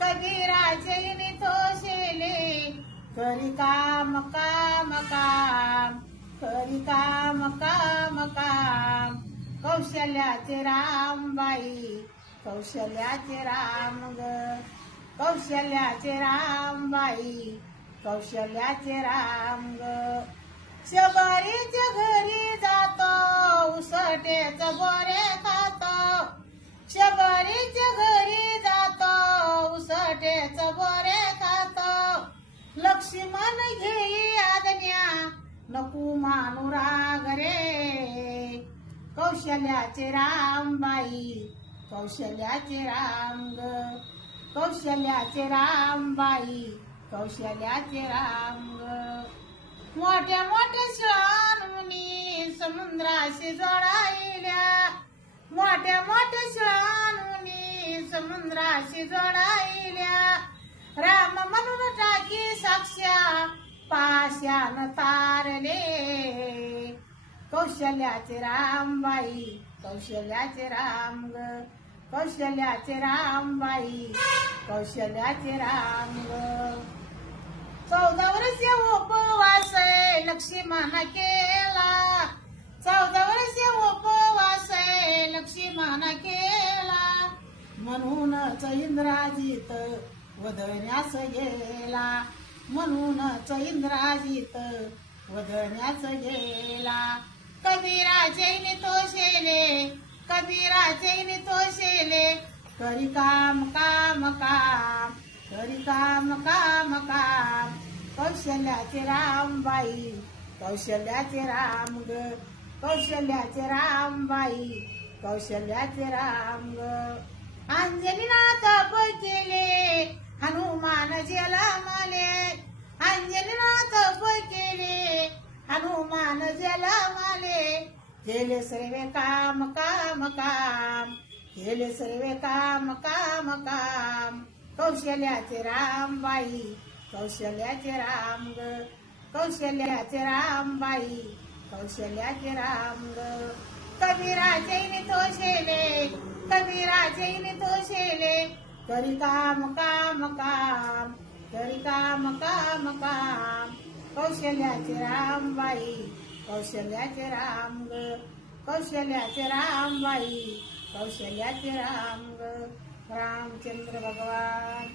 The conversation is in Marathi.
कबीराचे तोषेले करी काम काम काम करी काम काम काम कौशल्याचे रामबाई कौशल्याचे राम ग कौशल्याचे रामबाई कौशल्याचे राम ग शबरीच्या घरी जातो उसटेच बोरे खातो शबरीच्या घरी जातो उसटेच बोरे खातो लक्ष्मण घेई आज्ञा नको मानू राग रे कौशल्याचे रामबाई कौशल्याचे राम ग कौशल्याचे रामबाई कौशल्याचे राम ग मोठ्या मोठ्या शिळांनी समुद्राशी जोडायल्या मोठ्या मोठ्या शिळांनी समुद्राशी जोडायल्या राम म्हणून टाकी साक्षा पाशान तारले कौशल्याचे रामबाई कौशल्याचे राम ग कौशल्याचे रामबाई कौशल्याचे राम ग 14 वर्षे उपवास लक्ष्मण केला 14 वर्षे उपवास लक्ष्मण केला म्हणूनच इंद्राजित वदण्यास गेला म्हणूनच इंद्राजित वदण्यास गेला कबीराचे तोषेले कबीराचे तोषेले करी काम काम काम करी काम काम काम कौशल्याचे रामबाई कौशल्याचे राम ग कौशल्याचे रामबाई कौशल्याचे राम ग अंजनीनाथ केले हनुमान जलामाले अंजनीनाथ केले हनुमान जलामाले केले सर्वे काम काम काम केले सर्वे काम काम काम कौशल्याचे रामबाई कौशल्याचे राम ग कौशल्याचे रामबाई कौशल्याचे राम ग कबीराचे तोषेले कबीराचे तोषेले करी काम काम काम करी काम काम काम कौशल्याचे रामबाई कौशल्याचे राम ग कौशल्याचे रामबाई कौशल्याचे राम ग रामचंद्र भगवान